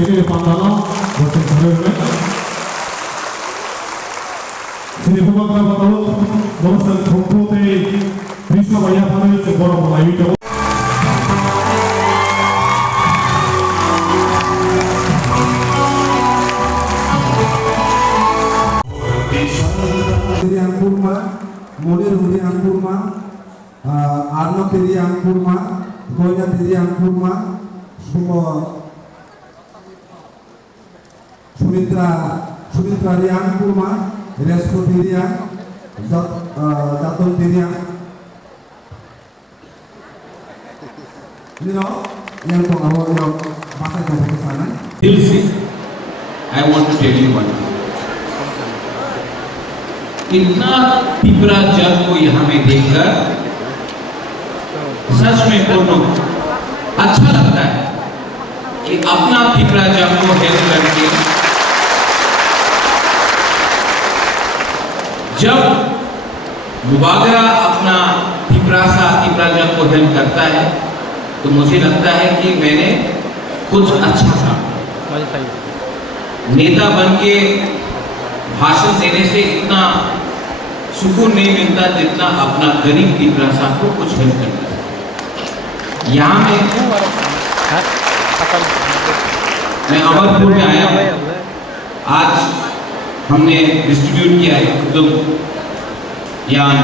Pilih Pantano, Bosen Sarjana. Sini bukan kita tahu, Bosen Kompote, bisa banyak hal yang borong Melayu itu. Teriang Kurma, Munir Teriang Kurma, Arno Teriang Kurma, Goya Teriang Kurma, semua Sumitra Riang Kurma, Resko Teriang, Jatun Teriang. You know, yang pengawal yang pakai bahasa sana. I want to tell you one thing. इतना पिपरा जग को यहाँ में देखकर सच में बोलो अच्छा लगता है कि अपना पिपरा जग को हेल्प करके जब मुबागरा अपना पिपरा जग को हेल्प करता है तो मुझे लगता है कि मैंने कुछ अच्छा काम नेता बन के भाषण देने से इतना सुकून नहीं मिलता जितना अपना गरीब पिपरा को कुछ हेल्प करता है। यहाँ मैं अमरपुर में आया हूँ। आज हमने डिस्ट्रीब्यूट किया है कुतुब यान।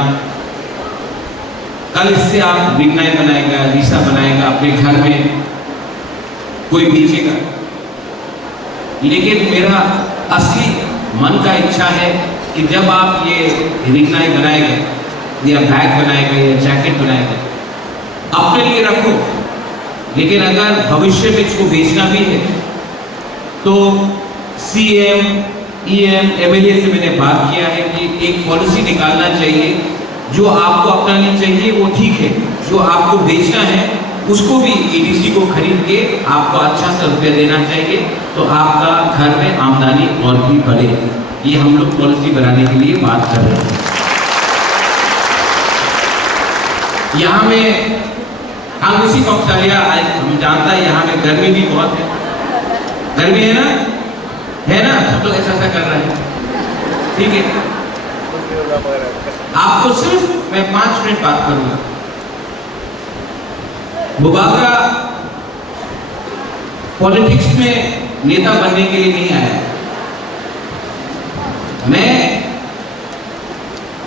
कल इससे आप विज्ञान बनाएगा, लीसा बनाएगा, अपने घर में कोई बेचेगा। लेकिन मेरा असली मन का इच्छा है कि जब आप ये रिक्नाई बनाएगा या बैग बनाएगा या जैकेट बनाएगा अपने लिए रखो, लेकिन अगर भविष्य में इसको बेचना भी है तो CM, EM, MLA से मैंने बात किया है कि एक पॉलिसी निकालना चाहिए जो आपको अपनानी चाहिए वो ठीक है, जो आपको बेचना है उसको भी EDC को खरीद के आपको अच्छा सा रुपया देना चाहिए तो आपका घर में आमदनी और भी बढ़े। ये हम लोग पॉलिसी बनाने के लिए बात कर रहे हैं। यहाँ में हम इसी पक्षालिया हम जानता है यहाँ में गर्मी भी बहुत है। गर्मी है ना सब लोग ऐसा कर रहे हैं। ठीक है, आपको सिर्फ मैं 5 मिनट बात करूंगा। मुबागरा पॉलिटिक्स में नेता बनने के लिए नहीं आया। मैं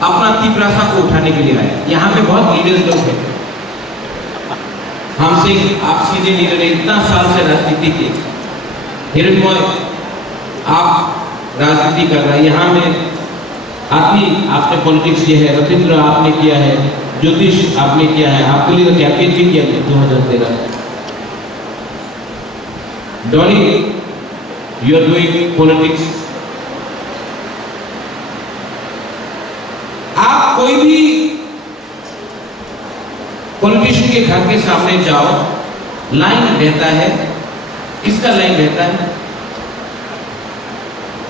अपना तिपरासा को उठाने के लिए आया। यहाँ पे बहुत लीडर्स लोग हैं हमसे, आप सीधे लीडर इतना साल से राजनीति की हिरणमय आप राजनीति कर रहे हैं। यहाँ में आपने पॉलिटिक्स किया है, रविंद्र आपने किया है, ज्योतिष आपने किया है, आपके लिए तो कैंपेन भी किया है 2013। Dolly you are doing politics. आप कोई भी पॉलिटिशियन के घर के सामने जाओ, लाइन रहता है। किसका लाइन रहता है?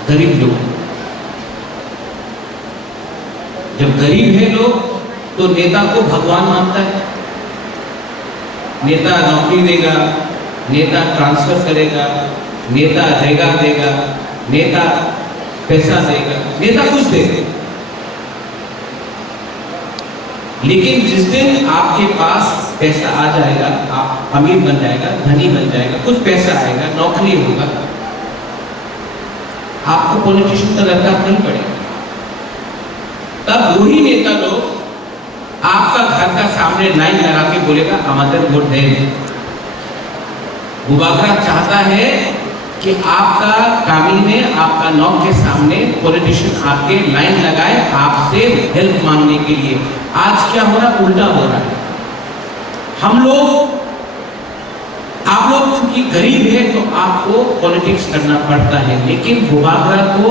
गरीब लोग। जब गरीब है लोग तो नेता को भगवान मानता है। नेता नौकरी देगा, नेता ट्रांसफर करेगा, नेता जगह देगा, नेता पैसा देगा, नेता कुछ देगा। लेकिन जिस दिन आपके पास पैसा आ जाएगा, आप अमीर बन जाएगा, धनी बन जाएगा, कुछ पैसा आएगा, नौकरी होगा, आपको पॉलिटिशियन का दरकार नहीं पड़ेगा। तब वही नेता लोग आपका घर का सामने लाइन लगा के बोलेगा हमारे वोट देंगे। बुबागरा चाहता है कि आपका कामी में, आपका नौक के सामने पॉलिटिशियन आपके लाइन लगाए आपसे हेल्प मांगने के लिए। आज क्या हो रहा, उल्टा हो रहा है। हम लोग, आप लोग क्योंकि गरीब है तो आपको पॉलिटिक्स करना पड़ता है, लेकिन बुबागरा को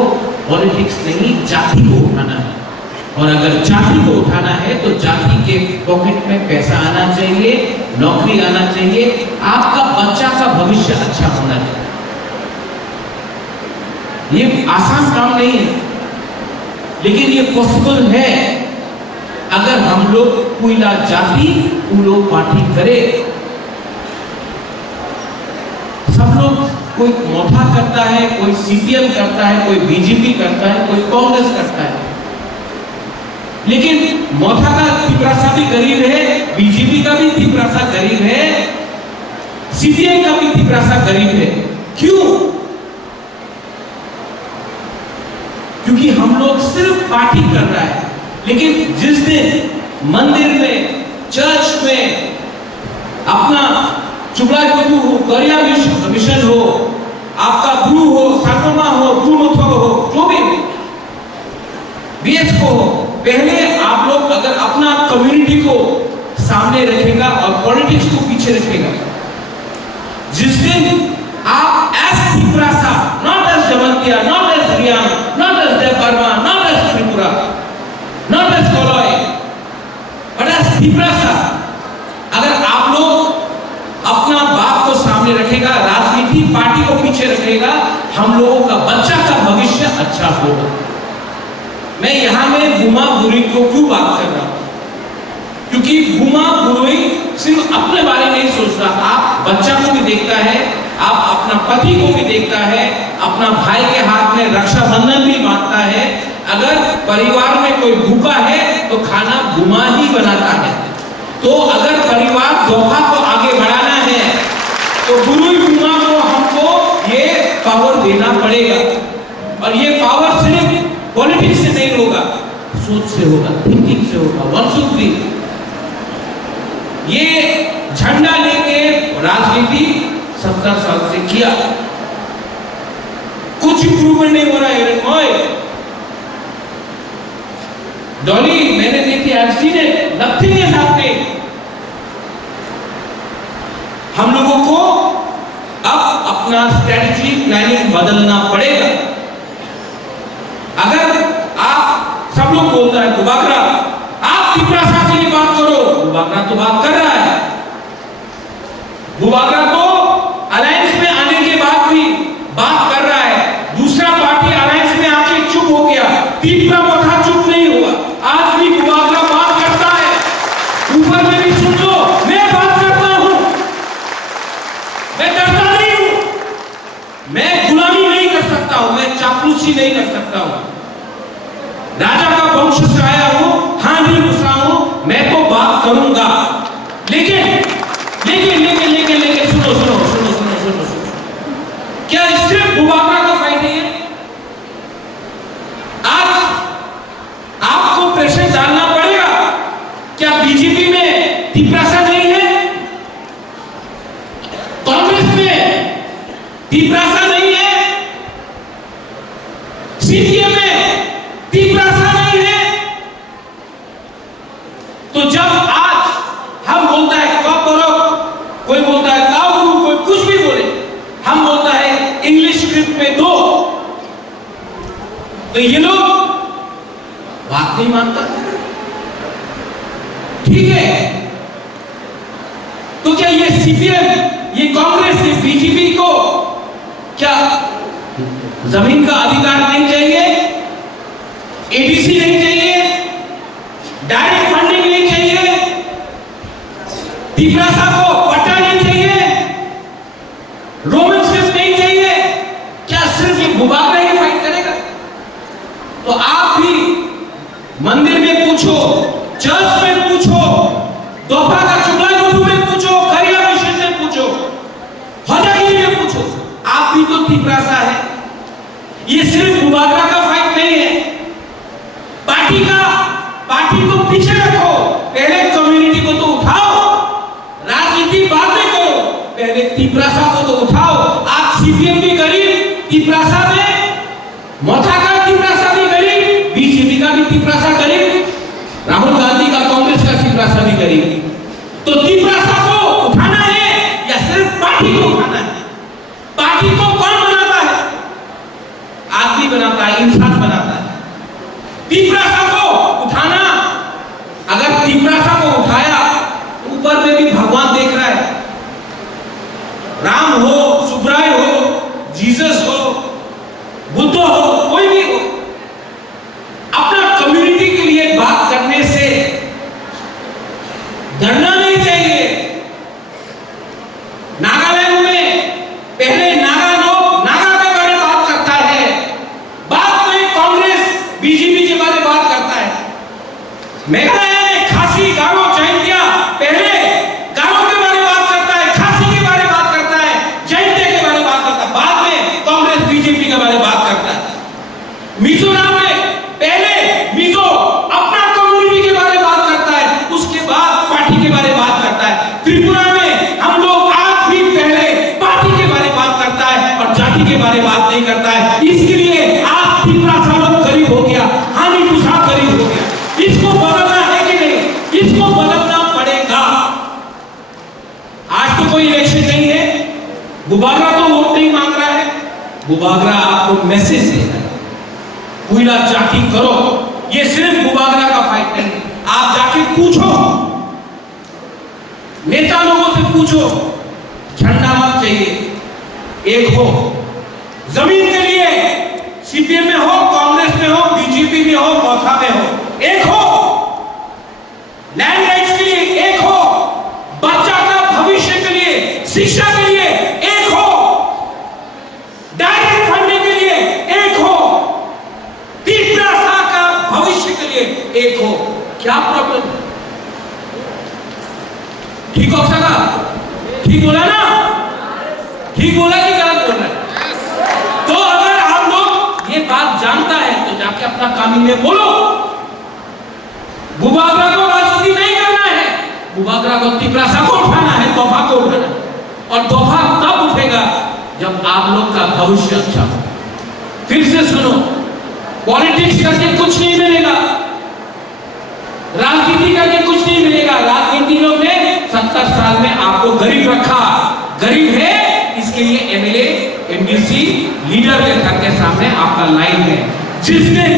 पॉलिटिक्स नहीं, जाति को उठाना है। और अगर जाति को उठाना है तो जाति के पॉकेट में पैसा आना चाहिए, नौकरी आना चाहिए, आपका बच्चा का भविष्य अच्छा होना चाहिए। ये आसान काम नहीं है, लेकिन ये पॉसिबल है अगर हम लोग कोयला जाति उलो पार्टी करे। सब लोग, कोई मोठा करता है, कोई सीपीएम करता है, कोई बीजेपी करता है, कोई कांग्रेस करता है, लेकिन मोठा का तिपरासा भी गरीब है, बीजेपी का भी तिपरासा गरीब है, सीपीएम का भी तिपरासा गरीब है। क्यों? क्योंकि हम लोग सिर्फ पार्टी कर रहा है, लेकिन जिस दिन मंदिर में, चर्च में अपना चुगला गुरु हो, करिया मिशन हो, आपका गुरु हो, साकोमा हो, गुरुमथो हो, जो भी बीएसको हो, पहले आप लोग अगर अपना कम्युनिटी को सामने रखेगा और पॉलिटिक्स को पीछे रखेगा, जिस दिन आप as Tripurasa, not as Jamatia, not as Reang, not as Debbarma, not as Tripura, not as Koloi, but as Tripurasa, अगर आप लोग अपना बाप को सामने रखेगा, राजनीति पार्टी को पीछे रखेगा, हम लोगों का बच्चा का भविष्य अच्छा होगा। मैं यहाँ में बुमा बुरुई को क्यों बात कर रहा हूँ? क्योंकि बुमा बुरुई सिर्फ अपने बारे में नहीं सोचता, आप बच्चा को भी देखता है, आप अपना पति को भी देखता है, अपना भाई के हाथ में रक्षाबंधन भी बांटता है। अगर परिवार में कोई भूखा है तो खाना बुमा ही बनाता है। तो अगर परिवार दोहा को आगे बढ़ाना है तो बुरुई बुमा को हमको ये पावर देना पड़ेगा। और ये पावर सिर्फ पॉलिटिक्स से नहीं होगा, सोच से होगा, थिंकिंग से होगा, वंशुद्री। ये झंडा लेके राजनीति 70 साल से किया, कुछ इंप्रूवमेंट नहीं हो रहा है। डॉली मैंने देखी, I seen it, nothing is happening. हम लोगों को अब अपना स्ट्रेटजी प्लानिंग बदलना पड़ेगा। अगर आप सब लोग बोलता है बुबागरा, आप त्रिपुरासा के लिए बात करो, बुबागरा तो बात कर रहा है। बुबागरा तो अलायंस में आने के बाद भी बात कर रहा है। दूसरा पार्टी अलायंस में आके चुप हो गया, त्रिपुरा मोठा चुप नहीं हुआ। आज भी बुबागरा बात करता है, ऊपर में भी सुन लो, मैं बात करता हूं, मैं डरता नहीं हूं, मैं गुलामी नहीं कर सकता हूं, मैं चापलूसी नहीं कर सकता हूं, राजा का वंश से आया हूं, हाँ नहीं गुस्सा हूं, मैं तो बात करूंगा। लेकिन लेकिन लेकिन लेकिन लेकिन सुनो सुनो सुनो सुनो सुनो सुनो, क्या सिर्फ बुबागरा का फायदा है? आज आपको प्रेशर डालना पड़ेगा। क्या बीजेपी में त्रिपुरासा नहीं है? कांग्रेस में त्रिपुरासा नहीं है? सीपीएम में त्रिपुरासा नहीं है? तो जब आज हम बोलता है कोई बोलता है काउरू, कोई कुछ भी बोले, हम बोलता है इंग्लिश स्क्रिप्ट में दो, तो ये लोग बात नहीं मानता। ठीक है, तो क्या ये सीपीएम, ये कांग्रेस, ये बीजेपी को क्या जमीन का अधिकार नहीं चाहिए? एडीसी नहीं चाहिए? डायरेक्ट फंडिंग नहीं चाहिए? त्रिपुरासा को पट्टा नहीं चाहिए? रोमन स्क्रिप्ट नहीं चाहिए? क्या सिर्फ ये बुबागरा ही फाइट करेगा? तो आप भी मंदिर में पूछो, चर्च में पूछो, दोपहर का चुगला गुरु में पूछो, करिया मिशन में पूछो, हजागिरी में पूछो, आप भी तो त्रिपुरासा है। ये सिर्फ गुबागरा का फाइट नहीं है, पार्टी को पीछे रखो, पहले कम्युनिटी को तो उठाओ, राजनीति बाद में करो, पहले तिपरासा को तो उठाओ। आज सीपीएम भी गरीब, तिपरासा में मोथा का तिपरासा भी गरीब, बीजेपी का भी तिपरासा गरीब, राहुल गांधी का कांग्रेस का तिपरासा भी गरीब। तो तिपरासा को उठाना है या सिर्फ पार्टी को उठाना है? पार्टी को कौन बनाता है? आदमी बनाता है, इंसान बनाता है। तिपरासा को उठाना, अगर तिपरासा को उठाया, ऊपर में भी भगवान देख रहा है, राम हो, सुब्राय हो, जीसस हो, बुद्ध हो, कोई भी हो, अपना कम्युनिटी के लिए बात करने से डरना नहीं चाहिए। नागालैंड में पहले नागा लोग नागा के बारे में बात करता है, बाद में कांग्रेस बीजेपी के बारे में बात करता है। मेघालय में खासी, गारो, जैंतिया पहले गारो के बारे में बात करता है, खासी के बारे में बात करता है, जैंतिया के बारे में बात करता है, बाद में कांग्रेस बीजेपी के बारे में बात करता है। मिजोरम में पहले मिजो अपना कम्युनिटी के बारे में बात करता है, उसके बाद पार्टी के बारे में बात करता है। त्रिपुरा में हम लोग आज भी पहले पार्टी के बारे में बात करता है और जाति के बारे में बात नहीं करता है। इसके लिए आज त्रिपुरा सालों गरीब हो गया, हानि दुसाद गरीब हो गया। इसको बदलना है कि नहीं? इसको बदलना पड़ेगा। आज तो कोई इलेक्शन नहीं है, गुबागरा तो वोट नहीं मांग रहा है, गुबागरा आपको मैसेज दे रहा है, कोयला जाति करो। ये सिर्फ गुबागरा का फाइट नहीं, आप जाके पूछो, नेता लोगों से पूछो, झंडा मत चाहिए, एक हो। जमीन के लिए सीपीएम में हो, कांग्रेस में हो, बीजेपी में हो, मोथा में हो, एक हो। लैंड राइट्स के लिए एक हो, बच्चा का भविष्य के लिए, शिक्षा के लिए एक हो, डायरेक्ट फंडिंग के लिए एक हो, तिपरासा का भविष्य के लिए एक हो। क्या प्रॉब्लम? ठीक हो सका? ठीक बोला ना? ठीक बोला कि गलत बोल रहा है? तो अगर आप लोग ये बात जानता है तो जाके अपना कामी में बोलो। गुबागरा को राजनीति नहीं करना है, गुबागरा को तिपरासा को उठाना है, तोहफा को उठाना है। और तोहफा तब उठेगा जब आप लोग का भविष्य अच्छा हो। फिर से सुनो, पॉलिटिक्स करके कुछ नहीं मिलेगा, राजनीति करके कुछ नहीं मिलेगा। राजनीति लोग ने 70 साल में आपको गरीब रखा, गरीब है इसके लिए एमएलए, एमडीसी, लीडर के घर के सामने आपका लाइन है। जिस दिन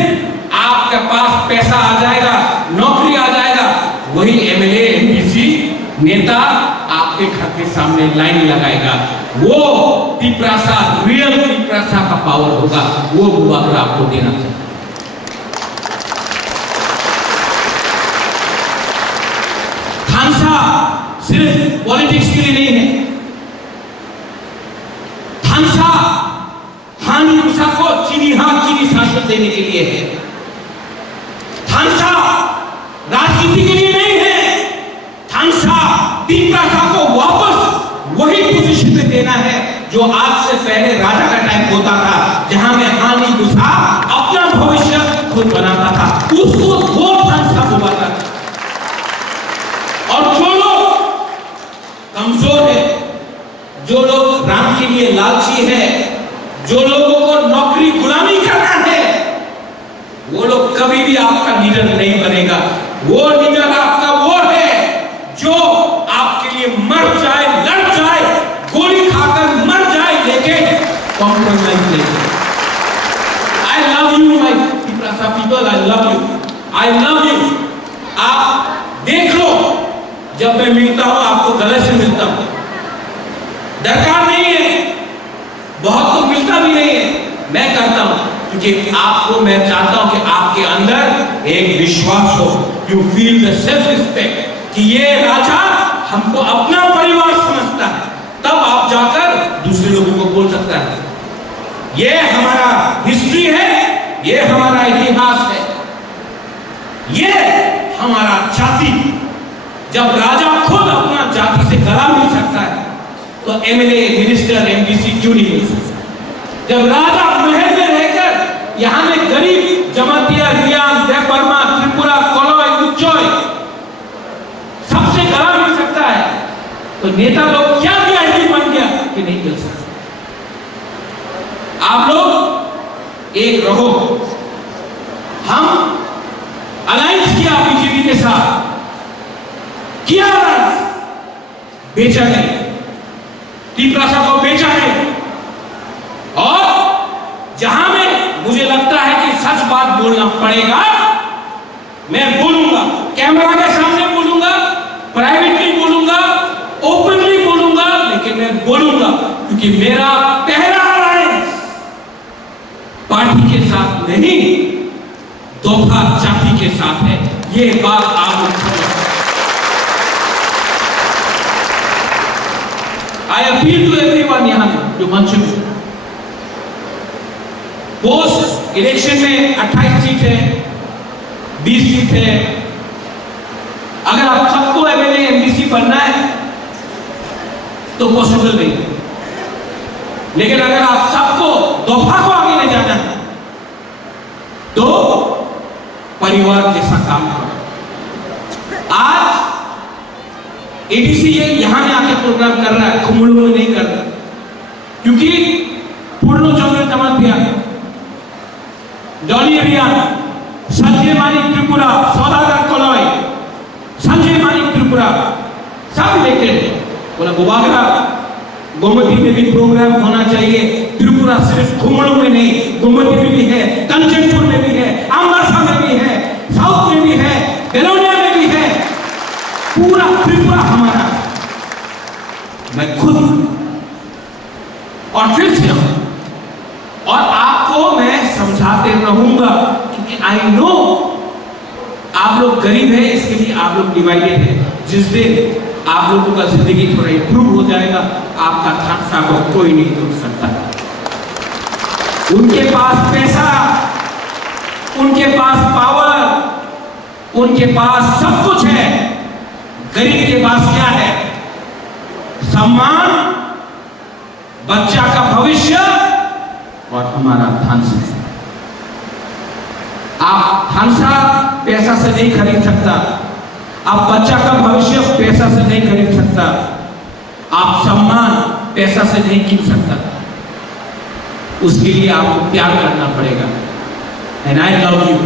आपके पास पैसा आ जाएगा, नौकरी आ जाएगा, वही एमएलए, एमडीसी, नेता आपके घर के सामने लाइन लगाएगा। वो तिपरासा, रियल तिपरासा का पावर होगा, वो गुबागरा आपको देना चाहिए। थानसा सिर्फ पॉलिटिक्स के लिए नहीं है, थानसा हानि दुसा को चीनी शासन देने के लिए है। थानसा राजनीति के लिए नहीं है, थानसा तिपरासा को वापस वही पोजीशन में देना है जो आज से पहले राजा का टाइम होता था, जहां में हानि दुसा अपना भविष्य खुद बनाता था, उसको वो थानसा बुलाता था। और जो लोग कमजोर है, जो लोग राम के लिए लालची है, जो लोगों को नौकरी गुलामी करना है, वो लोग कभी भी आपका लीडर नहीं बनेगा। वो लीडर आपका वो है जो आपके लिए मर जाए, लड़ जाए, गोली खाकर मर जाए, लेकिन कॉम्प्रोमाइज नहीं। I love you my Tiprasa people, I love you, I love you. आप देख लो, जब मैं मिलता हूं आपको गले से मिलता हूं, दरकार नहीं है, बहुत तो मिलता भी नहीं है, मैं करता हूं क्योंकि आपको मैं चाहता हूं कि आपके अंदर एक विश्वास हो, you feel the self respect कि ये राजा हमको अपना परिवार समझता है, तब आप जाकर दूसरे लोगों को बोल सकता है। ये हमारा हिस्ट्री है, ये हमारा इतिहास है, ये हमारा जाति। जब राजा खुद अपना जाति से गला मिल सकता है तो एमएलए, मिनिस्टर, एमडीसी क्यों नहीं मिल सकता? जब राजा महल में रहकर दतिया, रियांग, देवबर्मा, त्रिपुरा, कोलोई, उच्चोई सबसे गला मिल सकता है, तो नेता लोग क्या गारंटी बन गया कि नहीं मिल सकता। आप लोग एक रहो। हम अलायंस किया बीजेपी के साथ, किया अलायंस, बेचा नहीं, टीपरासा को बेचा नहीं। और जहां में मुझे लगता है कि सच बात बोलना पड़ेगा, मैं बोलूंगा, कैमरा के सामने बोलूंगा, प्राइवेटली बोलूंगा, ओपनली बोलूंगा, लेकिन मैं बोलूंगा क्योंकि मेरा पहला अलायंस पार्टी के साथ नहीं, दोफा जाति के साथ है। ये बात आप लोग समझो। आई अपील टू एवरीवन, यहां जो मंच में पोस्ट इलेक्शन में 28 सीट है, 20 सीट है। अगर आप सबको एमएलए एमडीसी बनना है तो पॉसिबल नहीं, लेकिन अगर आप सबको दोफा को आगे ले जाना है तो परिवार जैसा काम करो। आज एडीसी ये यहां में आके प्रोग्राम कर रहा है, खुमुल में नहीं कर रहा, क्योंकि पूर्ण चंद्र तमतिया, डॉली रियान, संजय मानिक त्रिपुरा, सौदागर कोलोई, संजय मानिक त्रिपुरा सब इलेक्टेड। बोला गोबागरा गोमती में भी प्रोग्राम होना चाहिए। त्रिपुरा सिर्फ खुमड़ू में नहीं, गोमती में भी है, कंचनपुर में भी है, अम्बासा में भी है, साउथ में भी है, बेलोनिया में भी है। पूरा त्रिपुरा हमारा, मैं खुद और फिर से और आपको मैं समझाते रहूंगा, क्योंकि आई नो आप लोग गरीब है, इसके लिए आप लोग डिवाइडेड है। जिस दिन आप लोगों का जिंदगी थोड़ा इंप्रूव हो जाएगा, आपका खासा को कोई नहीं रोक सकता। उनके पास पैसा, उनके पास पावर, उनके पास सब कुछ है। गरीब के पास क्या है? सम्मान, बच्चा का भविष्य और हमारा धन से। आप धन सा पैसा से नहीं खरीद सकता, आप बच्चा का भविष्य पैसा से नहीं खरीद सकता, आप सम्मान पैसा से नहीं कीन सकता। उसके लिए आपको प्यार करना पड़ेगा। And I love you.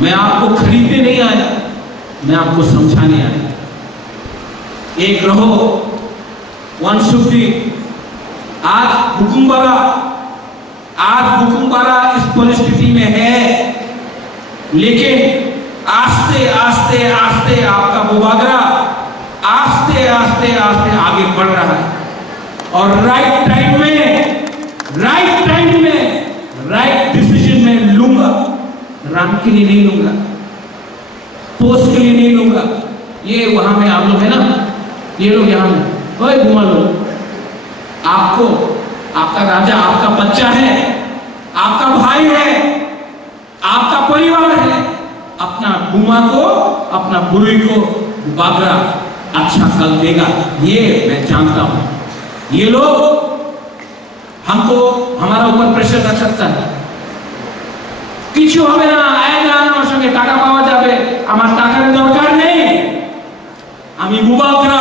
मैं आपको खरीदने नहीं आया, मैं आपको समझाने आया। एक रहो, वन शुड बी। आज हुकुमबारा इस परिस्थिति में है, लेकिन आस्ते आस्ते आस्ते आपका मुबागरा आस्ते आस्ते आस्ते आगे बढ़ रहा है। और राइट टाइम में राइट डिसीजन में लूंगा। राम के लिए नहीं लूंगा, पोस्ट के लिए नहीं लूंगा। ये वहां में आप लोग है ना, ये लोग यहां में ओए घुमा लोग, आपको आपका राजा आपका बच्चा है, आपका भाई है, आपका परिवार है। अपना बुमा को, अपना बुरी को बागरा अच्छा कल देगा, ये मैं जानता हूं। ये लोग हमको हमारा ऊपर प्रेशर रख सकता है। কিছু হবে না, আয়না আমার সঙ্গে টাকা পাওয়া যাবে, আমার টাকার দরকার নেই। আমি মুবাগরা,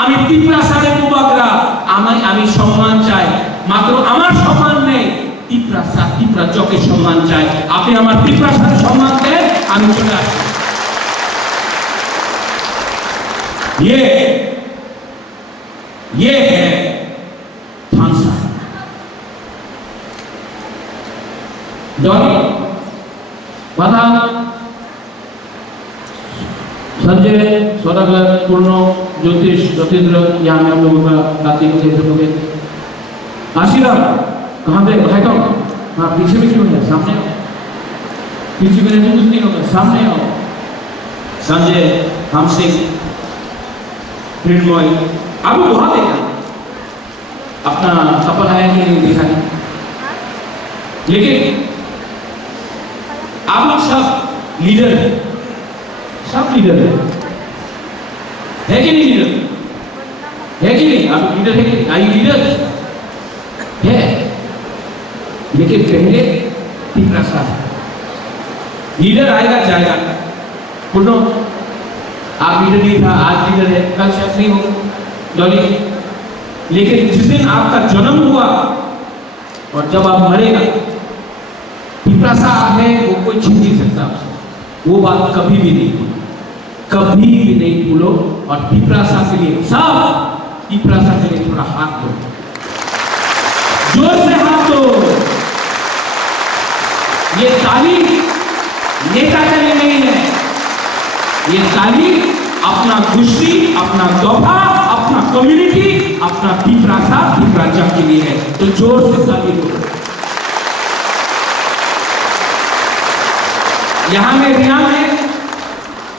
আমি টিপরাসারের মুবাগরা, আমি সম্মান চাই। মাত্র আমার সম্মান নেই, টিপরা চকের সম্মান চাই। আপনি আমার টিপরাসারের সম্মান দেন, আমি চলে আসি। ये है थानसा। डॉली बाधा संजय सौदागर पूर्ण ज्योतिष ज्योतिन्द्र, यहाँ में हम लोगों का कार्तिक के आशीर्वाद कहाँ पे भाई तो हाँ पीछे में क्यों है, सामने आओ। पीछे में कुछ नहीं होगा, सामने आओ। संजय हम सिंह प्रिंटमॉय आपको बहुत देखा, अपना कपल है कि नहीं देखा है, लेकिन आप लोग सब लीडर है, सब लीडर है कि नहीं? लीडर है कि नहीं? आप लीडर है कि नहीं? आई लीडर है, लेकिन पहले तीसरा साथ लीडर आएगा जाएगा, बोलो आप लीडर नहीं था, आज लीडर है, कल शायद नहीं हो डॉली, लेकिन जिस दिन आपका जन्म हुआ और जब आप मरेगा, पिपरासा आप है वो कोई छीन नहीं सकता आपसे, वो बात कभी भी नहीं भूलो, कभी भी नहीं भूलो। और पिपरासा के लिए सब पिपरासा के लिए थोड़ा हाथ दो, जोर से हाथ दो। ये ताली नेता के लिए नहीं है, ये ताली अपना कुश्ती, अपना दोफा, अपना कम्युनिटी, अपना पिपरासा पिपराजा के लिए है। तो जोर से ताली दो। यहां में रिया में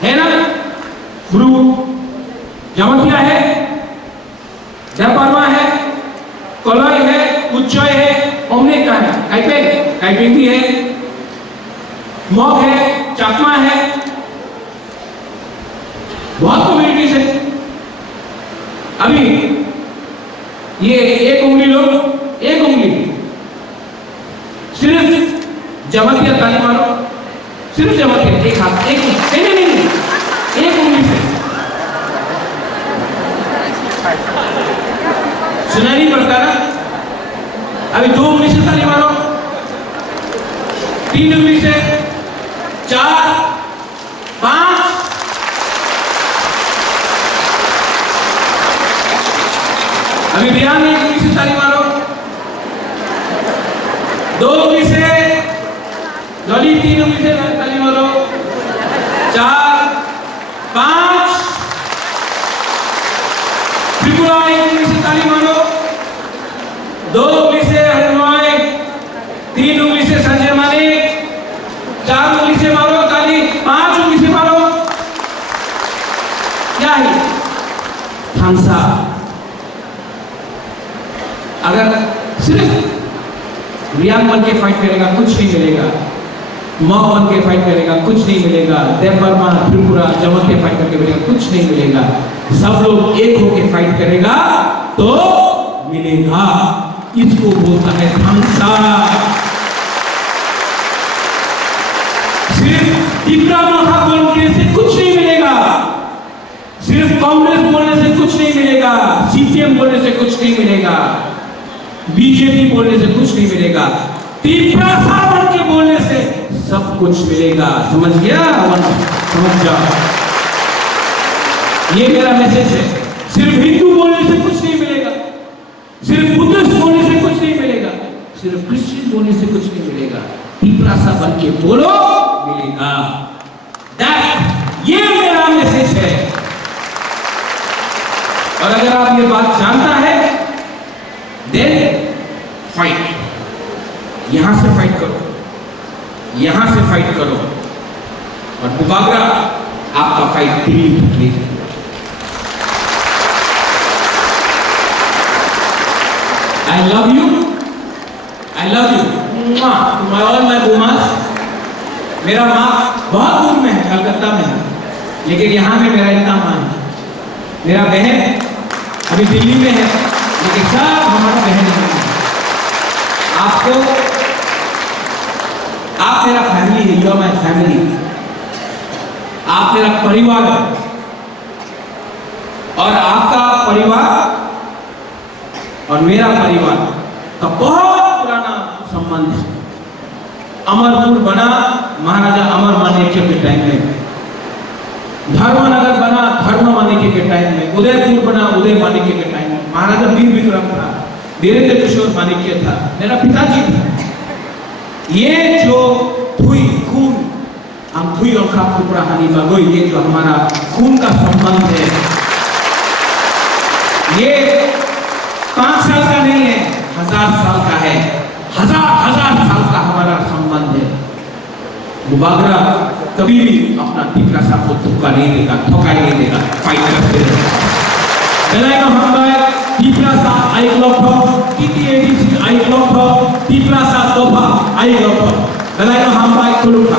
है ना, गुरु जमतिया है, जयपरमा है, कोलय है, उच्चय है, ओमने का है, काइपेंग भी है, मॉक है, चाकमा है, बहुत कम्युनिटीज है। अभी ये एक उंगली लोग, एक उंगली सिर्फ जमतिया ताली मारो, सिर्फ जमतिया, एक हाथ, एक नहीं, एक उंगली से सुना नहीं पड़ता ना। अभी 2 उंगली से ताली मारो, 3 उंगली से, 4, 5, अभी बिहार में 1 उंगली से ताली मारो, 2 उंगली से, डॉली 3 उंगली से ताली मारो, 4, 5, त्रिपुरा 1 उंगली से ताली मारो, 2 उंगली से हनुमान, 3 उंगली से संजय मालिक, 4 उंगली से मारो ताली, 5 उंगली से मारो। क्या है थांसा? अगर सिर्फ रियांग बन के फाइट करेगा कुछ नहीं मिलेगा, मॉक बन के फाइट करेगा कुछ नहीं मिलेगा, देवबर्मा त्रिपुरा जमत के फाइट करके मिलेगा कुछ नहीं मिलेगा। सब लोग एक होके फाइट करेगा तो मिलेगा। इसको बोलता है थांसा। सिर्फ टिपरा माथा बोलने से कुछ नहीं मिलेगा, सिर्फ कांग्रेस बोलने से कुछ नहीं मिलेगा, सीपीएम बोलने से कुछ नहीं मिलेगा, बीजेपी बोलने से कुछ नहीं मिलेगा, पिपरासा बन के बोलने से सब कुछ मिलेगा। समझ गया? समझ जाओ, ये मेरा मैसेज है। सिर्फ हिंदू बोलने से कुछ नहीं मिलेगा, सिर्फ बुद्धिस्ट बोलने से कुछ नहीं मिलेगा, सिर्फ क्रिश्चियन बोलने से कुछ नहीं मिलेगा, पिपरासा बन के बोलो मिलेगा। ये मेरा मैसेज है। और अगर आप ये बात जानता है, देन फाइट, यहां से फाइट करो, यहां से फाइट करो। और बुबागरा आपका फाइट दिल्ली तक ले जाए। I love you, I love you, to my all my bumas। मेरा माँ बहुत दूर में है, कलकत्ता में है, लेकिन यहाँ में मेरा इतना माँ है। मेरा बहन अभी दिल्ली में है, लेकिन सब हमारा बहन है। आपको, आप मेरा फैमिली है, यू आर माय फैमिली, आप मेरा परिवार है। और आपका परिवार और मेरा परिवार का बहुत पुराना संबंध है। अमरपुर बना महाराजा अमर माणिक्य के टाइम में, धर्मनगर बना धर्म माणिक्य के टाइम में, उदयपुर बना उदय माणिक्य के टाइम में, महाराजा वीर विक्रम था, वीरेंद्र किशोर माणिक्य था, मेरा पिताजी था। ये जो थुई खून, हम थुई और खापुरा हानि बगोई, ये जो हमारा खून का संबंध है, ये 5 साल का नहीं है, 1000 साल का है, 1000 साल का हमारा संबंध है। बुबागरा कभी भी अपना पिपरासा को धोखा नहीं देगा, धोखा नहीं देगा, फाइट करते रहेगा। Dalaina Hambai, Piprasa, I love her, TTADC, I love her, Piprasa Doha, I love her. Dalaina Hambai, Kuluka,